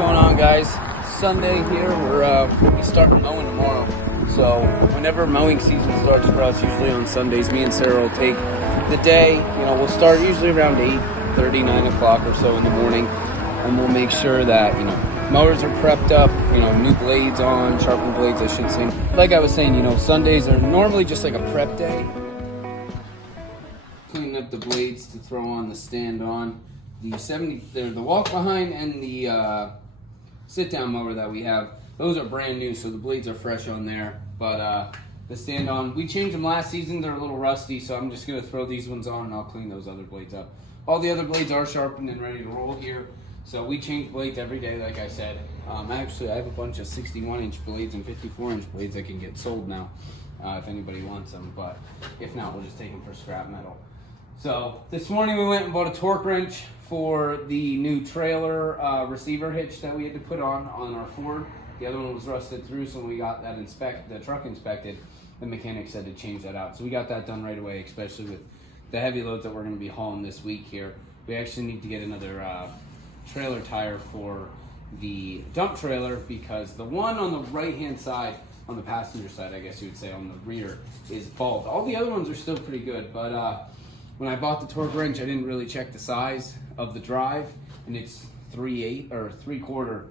going on, guys? Sunday here. We'll be starting mowing tomorrow. So whenever mowing season starts for us, usually on Sundays, me and Sarah will take the day. We'll start usually around 8:30, 9 o'clock or so in the morning, and we'll make sure that mowers are prepped up. New blades on, sharpened blades, I should say. Like I was saying, Sundays are normally just like a prep day. Cleaning up the blades to throw on the stand on. The walk behind and the sit down mower that we have, those are brand new, so the blades are fresh on there. But the stand on, we changed them last season. They're a little rusty, so I'm just gonna throw these ones on and I'll clean those other blades up. All the other blades are sharpened and ready to roll here. So we change blades every day, like I said. Actually, I have a bunch of 61-inch blades and 54-inch blades that can get sold now, if anybody wants them. But if not, we'll just take them for scrap metal. So this morning we went and bought a torque wrench for the new trailer receiver hitch that we had to put on our Ford. The other one was rusted through, so when we got that the truck inspected, the mechanic said to change that out. So we got that done right away, especially with the heavy loads that we're going to be hauling this week here. We actually need to get another trailer tire for the dump trailer, because the one on the right-hand side, on the passenger side, I guess you would say, on the rear, is bald. All the other ones are still pretty good, but when I bought the torque wrench, I didn't really check the size of the drive, and it's 3/8 or 3/4.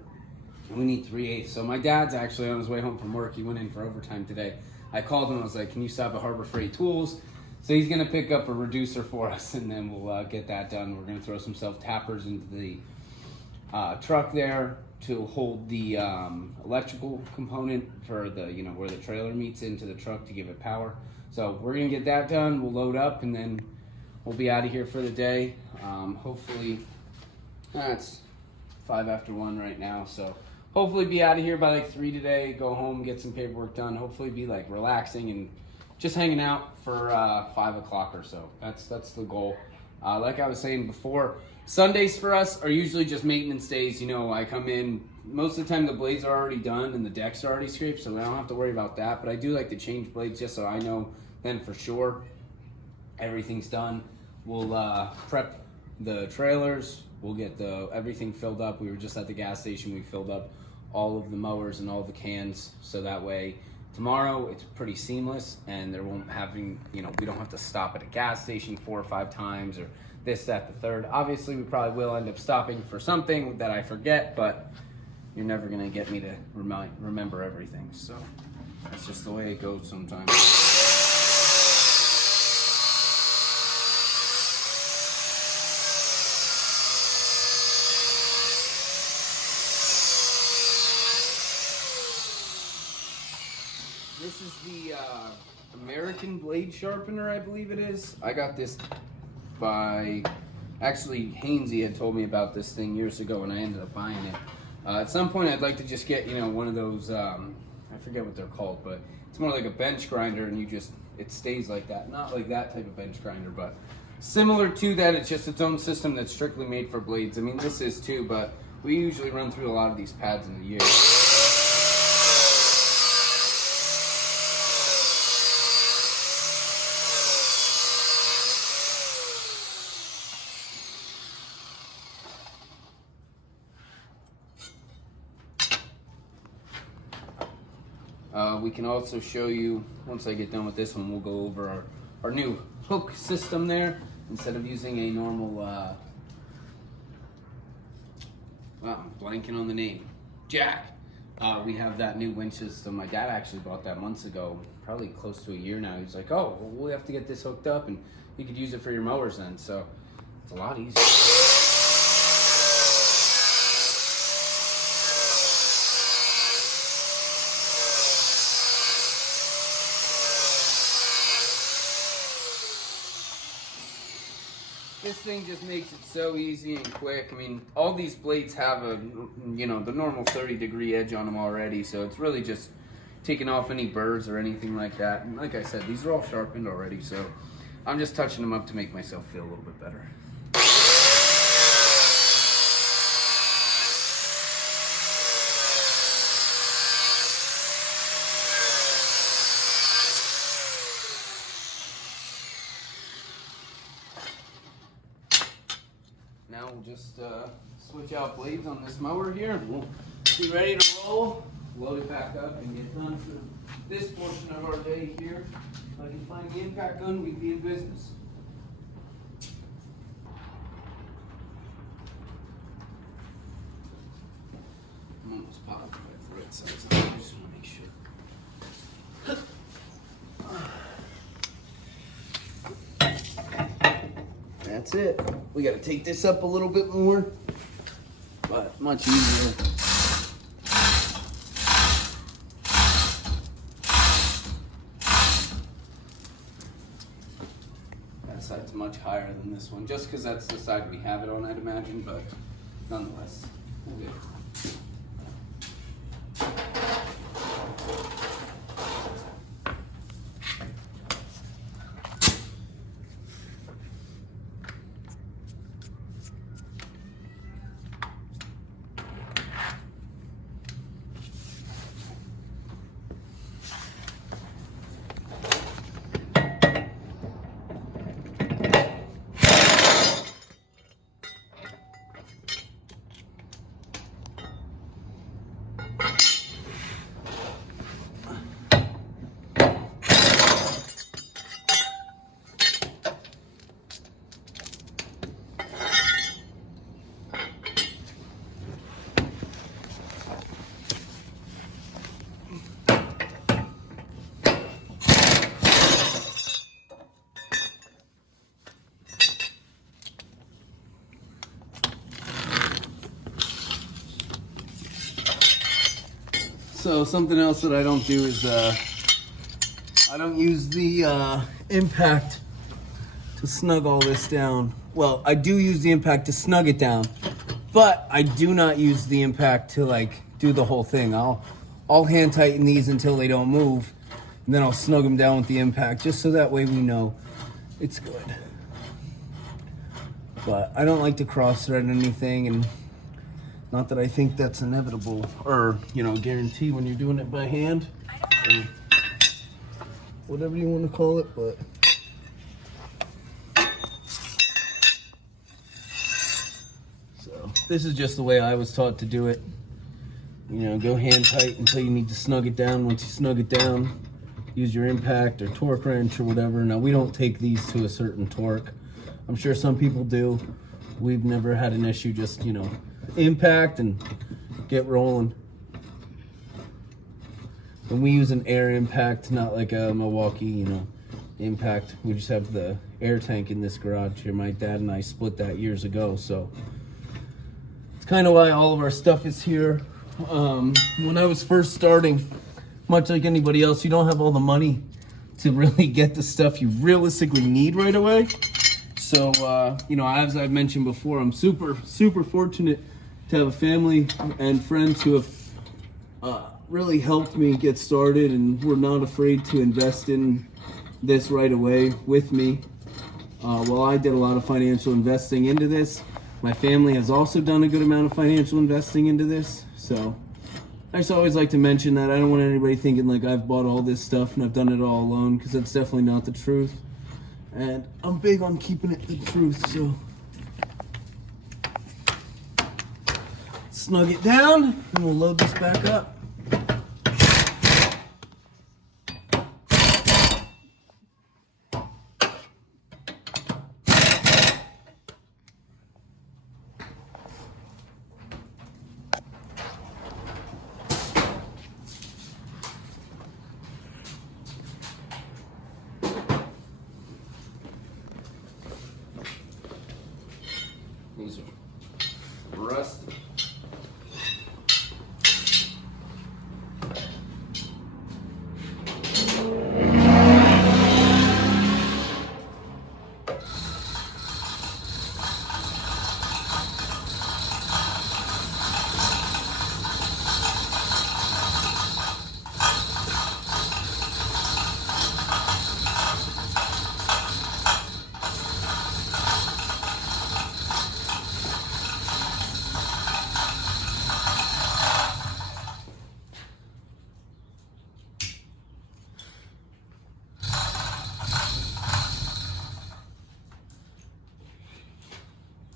We need 3/8. So my dad's actually on his way home from work. He went in for overtime today. I called him. I was like, "Can you stop at Harbor Freight Tools?" So he's gonna pick up a reducer for us, and then we'll get that done. We're gonna throw some self tappers into the truck there to hold the electrical component for the where the trailer meets into the truck to give it power. So we're gonna get that done. We'll load up, and then we'll be out of here for the day. Hopefully, it's 5 after 1 right now, so hopefully be out of here by like 3 today, go home, get some paperwork done, hopefully be like relaxing and just hanging out for 5 o'clock or so. That's the goal. Like I was saying before, Sundays for us are usually just maintenance days. I come in, most of the time the blades are already done and the decks are already scraped, so I don't have to worry about that, but I do like to change blades just so I know then for sure everything's done. We'll prep the trailers. We'll get everything filled up. We were just at the gas station. We filled up all of the mowers and all the cans, so that way tomorrow it's pretty seamless, and there won't we don't have to stop at a gas station 4 or 5 times or this, that, the third. Obviously, we probably will end up stopping for something that I forget, but you're never gonna get me to remember everything. So that's just the way it goes sometimes. This is the American blade sharpener, I believe it is. I got this actually Hainsey had told me about this thing years ago, and I ended up buying it. At some point I'd like to just get, one of those, I forget what they're called, but it's more like a bench grinder, and it stays like that. Not like that type of bench grinder, but similar to that. It's just its own system that's strictly made for blades. I mean, this is too, but we usually run through a lot of these pads in a year. We can also show you, once I get done with this one, we'll go over our new hook system there. Instead of using a normal, wow, I'm blanking on the name, jack. We have that new winch system. My dad actually bought that months ago, probably close to a year now. He's like, "Oh, well, we'll have to get this hooked up, and you could use it for your mowers then." So it's a lot easier. This thing just makes it so easy and quick. I mean, all these blades have the normal 30-degree edge on them already, so it's really just taking off any burrs or anything like that. And like I said, these are all sharpened already, so I'm just touching them up to make myself feel a little bit better. Now we'll just switch out blades on this mower here, and we'll be ready to roll, load it back up, and get done for this portion of our day here. If I can find the impact gun, we'd be in business. I'm almost positive I have the right size. I just want to make sure. That's it. We got to take this up a little bit more, but much easier. That side's much higher than this one, just because that's the side we have it on, I'd imagine, but nonetheless, we'll get it. So something else that I don't do is I don't use the impact to snug all this down. Well, I do use the impact to snug it down, but I do not use the impact to like do the whole thing. I'll hand tighten these until they don't move, and then I'll snug them down with the impact, just so that way we know it's good. But I don't like to cross thread anything, and not that I think that's inevitable or, you know, guarantee when you're doing it by hand or whatever you want to call it, but so this is just the way I was taught to do it. You know, go hand tight until you need to snug it down. Once you snug it down, use your impact or torque wrench or whatever. Now, we don't take these to a certain torque. I'm sure some people do. We've never had an issue, just, you know, impact and get rolling. And we use an air impact, not like a Milwaukee, you know, impact. We just have the air tank in this garage here. My dad and I split that years ago, so it's kind of why all of our stuff is here. When I was first starting, much like anybody else, you don't have all the money to really get the stuff you realistically need right away. So, you know, as I've mentioned before, I'm super fortunate to have a family and friends who have really helped me get started, and were not afraid to invest in this right away with me. While I did a lot of financial investing into this, my family has also done a good amount of financial investing into this. So I just always like to mention that. I don't want anybody thinking like I've bought all this stuff and I've done it all alone, because that's definitely not the truth. And I'm big on keeping it the truth, so snug it down and we'll load this back up. These are rusty.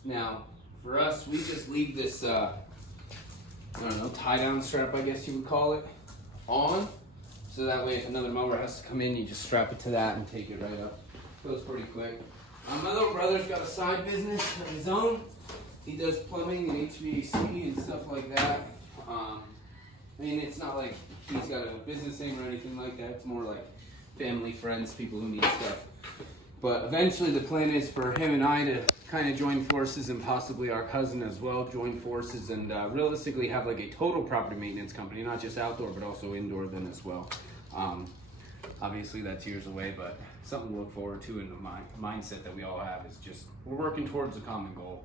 Now, for us, much. We just leave this, I don't know, tie-down strap, I guess you would call it, on. So that way if another mower has to come in, you just strap it to that and take it right up. Goes pretty quick. My little brother's got a side business of his own. He does plumbing and HVAC and stuff like that. I mean, it's not like he's got a business name or anything like that. It's more like family, friends, people who need stuff. But eventually the plan is for him and I to kind of join forces, and possibly our cousin as well, join forces and realistically have like a total property maintenance company, not just outdoor, but also indoor then as well. Obviously that's years away, but something to look forward to, in the mindset that we all have is just, we're working towards a common goal.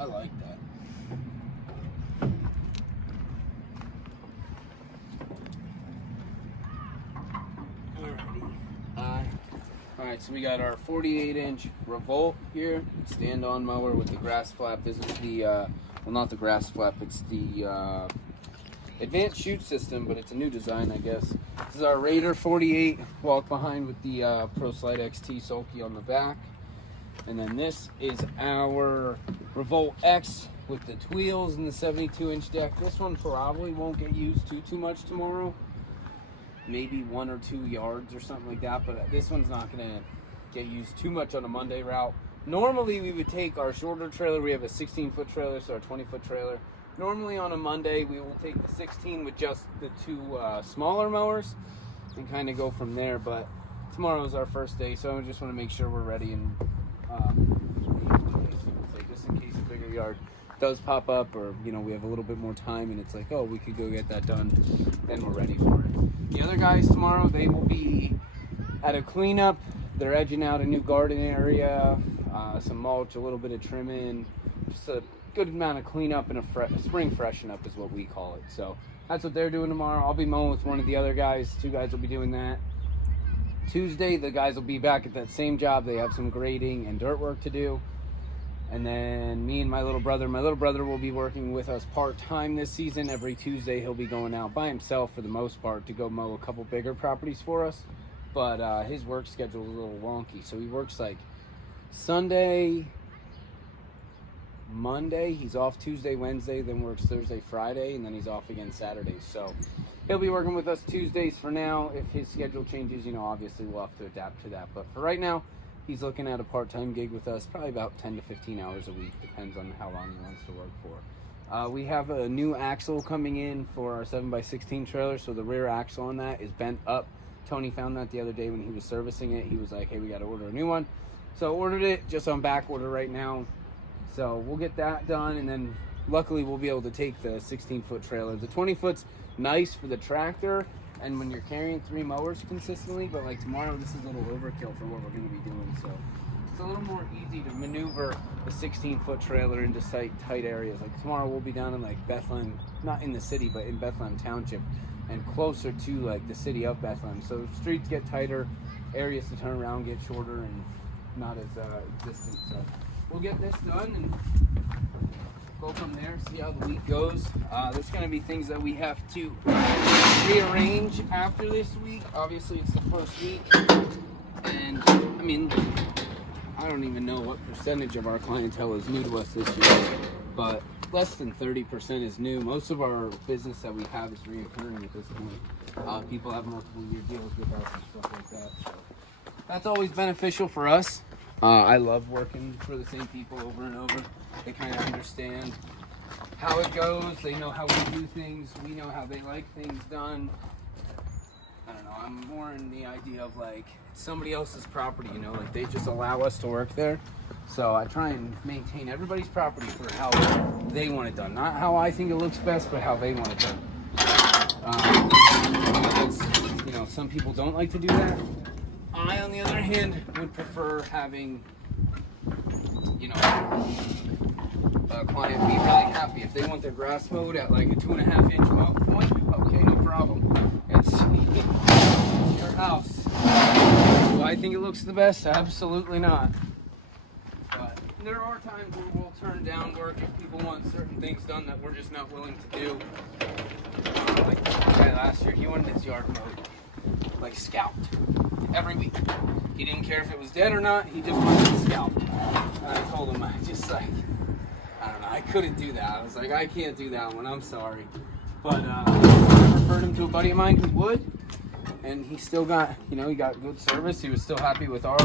I like that. Alright, so we got our 48-inch Revolt here, stand-on mower with the grass flap. This is the, well, not the grass flap, it's the advanced chute system, but it's a new design, I guess. This is our Raider 48 walk behind with the Pro Slide XT sulky on the back. And then this is our Revolt X with the wheels and the 72-inch deck. This one probably won't get used too much tomorrow. Maybe 1 or 2 yards or something like that, but this one's not gonna get used too much on a Monday route. Normally we would take our shorter trailer. We have a 16-foot trailer, so our 20-foot trailer. Normally on a Monday we will take the 16 with just the 2 smaller mowers and kind of go from there, but tomorrow is our first day, so I just want to make sure we're ready and just in case a bigger yard does pop up, or you know, we have a little bit more time and it's like, oh, we could go get that done, then we're ready for it. The other guys tomorrow, they will be at a cleanup. They're edging out a new garden area, some mulch, a little bit of trimming, just a good amount of cleanup and a spring freshen up is what we call it. So that's what they're doing tomorrow. I'll be mowing with one of the other guys. 2 guys will be doing that. Tuesday, the guys will be back at that same job. They have some grading and dirt work to do. And then me and my little brother will be working with us part-time this season. Every Tuesday, he'll be going out by himself for the most part to go mow a couple bigger properties for us. But his work schedule is a little wonky. So he works like Sunday, Monday, he's off Tuesday, Wednesday, then works Thursday, Friday, and then he's off again Saturdays. So he'll be working with us Tuesdays for now. If his schedule changes, you know, obviously we'll have to adapt to that. But for right now, he's looking at a part-time gig with us, probably about 10 to 15 hours a week, depends on how long he wants to work for. We have a new axle coming in for our 7x16 trailer, so the rear axle on that is bent up. Tony found that the other day when he was servicing it. He was like, hey, we got to order a new one. So ordered it, just on back order right now. So we'll get that done, and then luckily we'll be able to take the 16-foot trailer. The 20-foot's nice for the tractor and when you're carrying 3 mowers consistently, but like tomorrow this is a little overkill for what we're going to be doing. So it's a little more easy to maneuver a 16-foot trailer into tight areas. Like tomorrow we'll be down in like Bethlehem, not in the city, but in Bethlehem Township and closer to like the city of Bethlehem. So streets get tighter, areas to turn around get shorter and not as distant. So we'll get this done and go from there, see how the week goes. There's going to be things that we have to rearrange after this week. Obviously, it's the first week, and I mean, I don't even know what percentage of our clientele is new to us this year, but less than 30% is new. Most of our business that we have is reoccurring at this point. People have multiple year deals with us and stuff like that, so that's always beneficial for us. I love working for the same people over and over. They kind of understand how it goes. They know how we do things. We know how they like things done. I don't know. I'm more in the idea of like it's somebody else's property, you know, like they just allow us to work there. So I try and maintain everybody's property for how they want it done, not how I think it looks best, but how they want it done. You know, some people don't like to do that. I, on the other hand, would prefer having, you know, a client be really happy. If they want their grass mowed at like a 2.5 inch mow point, okay, no problem. It's your house. Do I think it looks the best? Absolutely not. But there are times where we'll turn down work if people want certain things done that we're just not willing to do. Like this guy last year, he wanted his yard mowed, like scalped, every week. He didn't care if it was dead or not, he just wanted it scalped. And I told him, I don't know, I couldn't do that. I was like, I can't do that one, I'm sorry. But I referred him to a buddy of mine who would, and he still got, you know, he got good service. He was still happy with our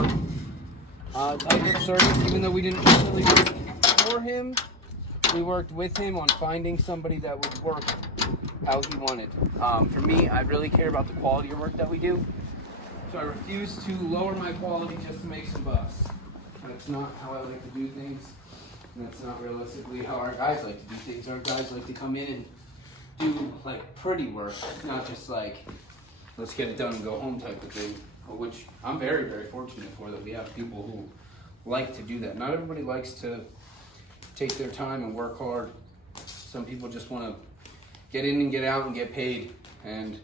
type of service, even though we didn't really work for him. We worked with him on finding somebody that would work how he wanted. For me, I really care about the quality of work that we do, so I refuse to lower my quality just to make some bucks. That's not how I like to do things. That's not realistically how our guys like to do things. Our guys like to come in and do like pretty work, not just like let's get it done and go home type of thing, which I'm very, very fortunate for, that we have people who like to do that. Not everybody likes to take their time and work hard. Some people just want to get in and get out and get paid, and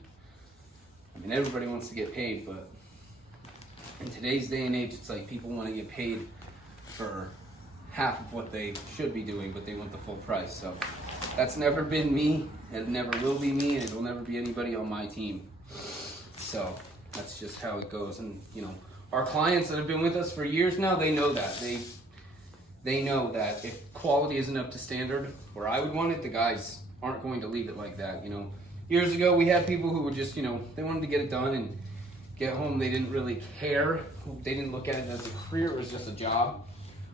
I mean everybody wants to get paid, but in today's day and age it's like people want to get paid for half of what they should be doing, but they want the full price. So that's never been me, and it never will be me, and it will never be anybody on my team. So that's just how it goes. And you know, our clients that have been with us for years now, they know that. They know that if quality isn't up to standard where I would want it, the guys aren't going to leave it like that. You know, years ago we had people who would just, you know, they wanted to get it done and get home. They didn't really care. They didn't look at it as a career. It was just a job.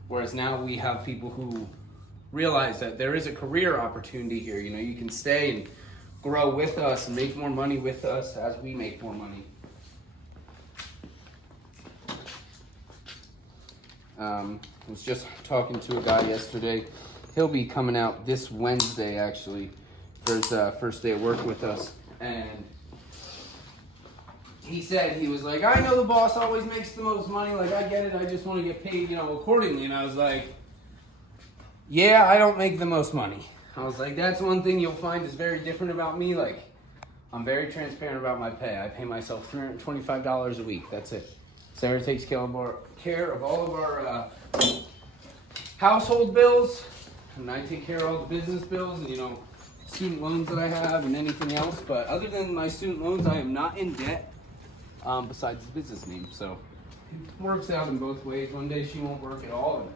Whereas now we have people who realize that there is a career opportunity here. You know, you can stay and grow with us and make more money with us as we make more money. I was just talking to a guy yesterday. He'll be coming out this Wednesday, actually, for his first day of work with us. And he said, he was like, I know the boss always makes the most money. Like, I get it. I just want to get paid, you know, accordingly. And I was like, yeah, I don't make the most money. I was like, that's one thing you'll find is very different about me. Like, I'm very transparent about my pay. I pay myself $325 a week. That's it. Sarah takes care of all of our household bills, and I take care of all the business bills and, you know, student loans that I have and anything else. But other than my student loans, I am not in debt, besides the business name. So it works out in both ways. One day she won't work at all, and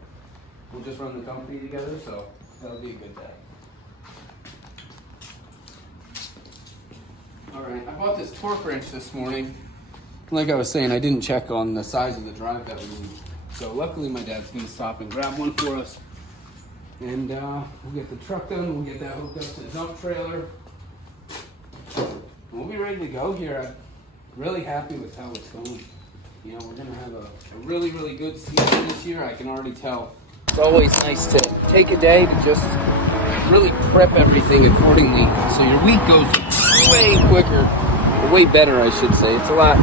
we'll just run the company together. So that'll be a good day. All right, I bought this torque wrench this morning. Like I was saying, I didn't check on the size of the drive that we need. So luckily my dad's gonna stop and grab one for us. And we'll get the truck done, we'll get that hooked up to the dump trailer. We'll be ready to go here. I'm really happy with how it's going. You know, we're gonna have a really, really good season this year, I can already tell. It's always nice to take a day to just really prep everything accordingly. So your week goes way quicker, or way better I should say. It's a lot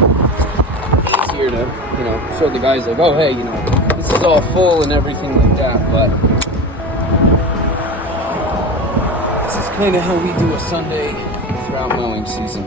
easier to, you know, show the guys like, oh hey, you know, this is all full and everything like that, but this is kind of how we do a Sunday throughout mowing season.